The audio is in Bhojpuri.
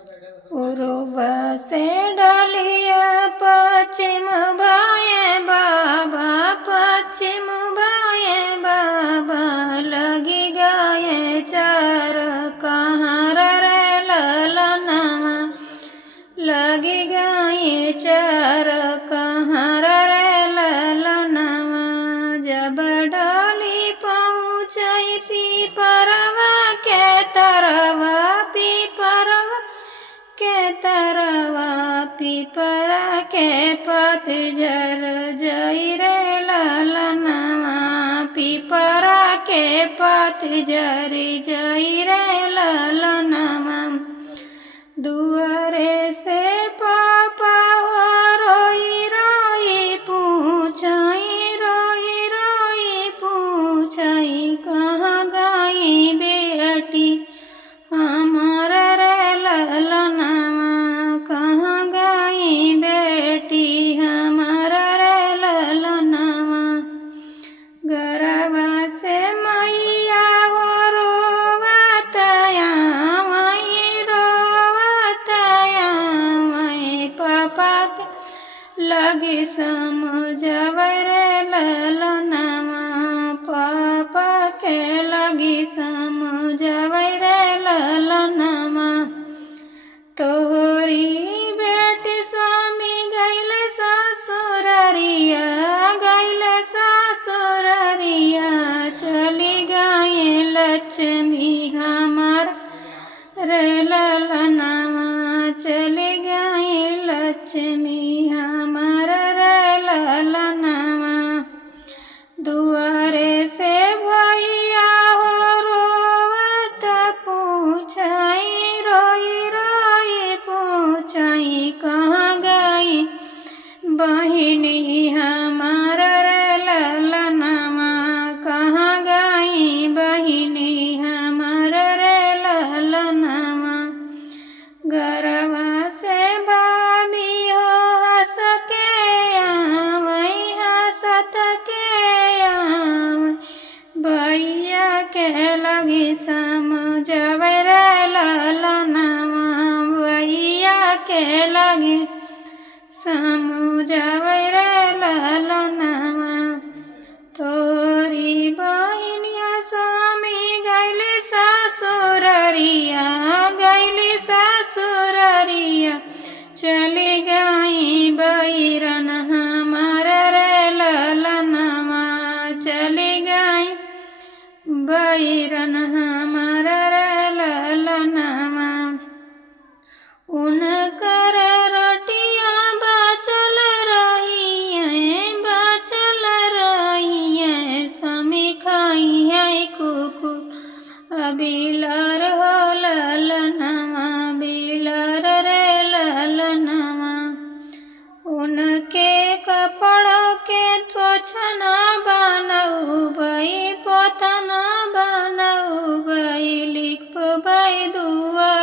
पूर्व से डालिया पश्चिम बाए बाबा, पश्चिम बाए बाबा, लगी गाये चार कहाँ रे ललनमा, लगी गाये चार कहाँ रे ललनमा। जब डाली पहुँचई पीपरवा के तरवा, पीपरवा के तरवा, पीपरा के पतझर जई रे ललनवा, पीपरा के पतझर जई रे ललनवा। दुआरे से पापा हो रोई रोई पूछई, रोई रोई पूछई, कहाँ गई बेटी हमारा रे ललनवा, कहाँ गई बेटी हमारा रे ललनवा। गरवा से मैया हो रोवतया वही, रोवतया वही, पापा के लगी समझावे रे ललनवा, पापा के लगी समझावे रे ललनवा। तोहरी बेटी स्वामी गैले ससुररिया, गैले ससुररिया, चली गई लक्ष्मी हमार रे ललनवा, चली गई लक्ष्मी हमार रे ललनवा। दुआरे से भैया हो रोवत पूछई, रोई रोई पूछई, कहाँ गई बहिनी हमार रे ललनवा, कहाँ गई बहिनी हमार रे ललनवा। गरवा से भाभी हो हंस के आवई, हंसत के आवई, भैया के लगी समझावे रे ललनवा, भैया के लगी समझावे रे ललनवा। तोरी बहिनिया स्वामी गैली ससुररिया, गैली ससुररिया, चली गई बैरन हमार रे ललनवा, चली गई बैरन हमार रे ललनवा। उनकर रोटियां बचल रही है, बचल रही है, स्वामी खाई है कुकुर बिलर हो ललनवा, बिलर रे ललनवा। उनके कपड़ों के पोछना बनऊ बई, पोतना बनऊ बई, लिख बई दुआ